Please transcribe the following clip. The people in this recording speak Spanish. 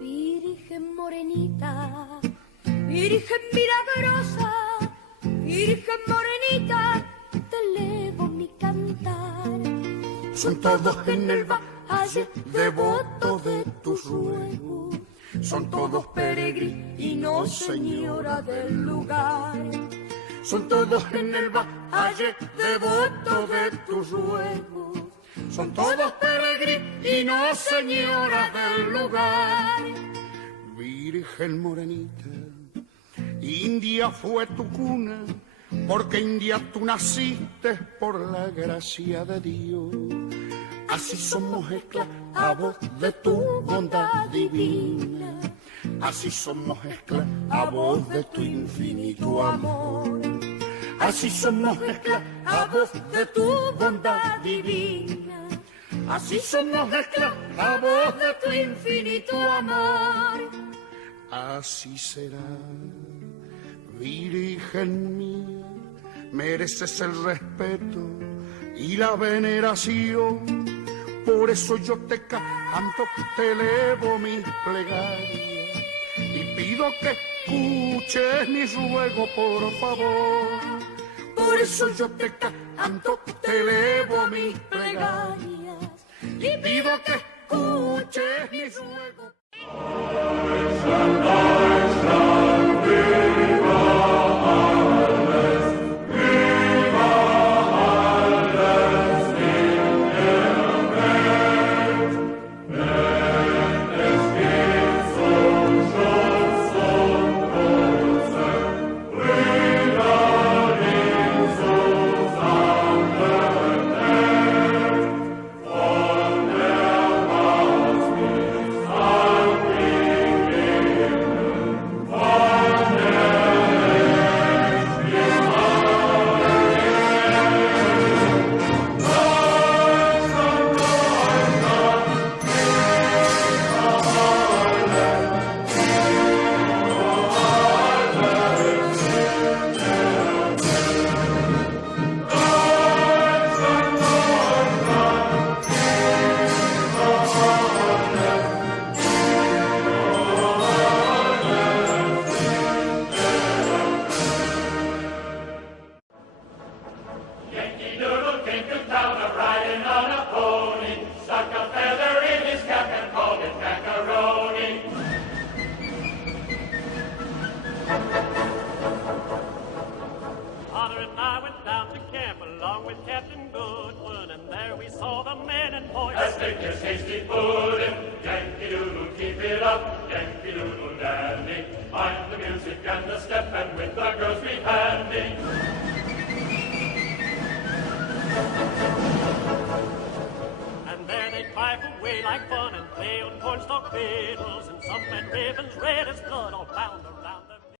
Virgen morenita, Virgen milagrosa, Virgen morenita, te elevo mi cantar. Son todos en el valle devotos de tus ruegos, son todos peregrinos, señora del lugar. Son todos en el valle devotos de tus ruegos, son todos peregrinos, señora del lugar. Virgen morenita, India fue tu cuna, porque India tú naciste por la gracia de Dios. Así somos esclavos de tu bondad divina, así somos esclavos de tu infinito amor. Así somos esclavos de tu bondad divina, así somos esclavos de tu infinito amor. Así será, Virgen mía, mereces el respeto y la veneración. Por eso yo te canto, te elevo mis plegarias y pido que escuches mi ruego, por favor. Por eso yo te canto, te elevo mis plegarias y pido que escuches mi ruego. Like fun and play on cornstalk fiddles, and some men ribbons red as blood all bound around.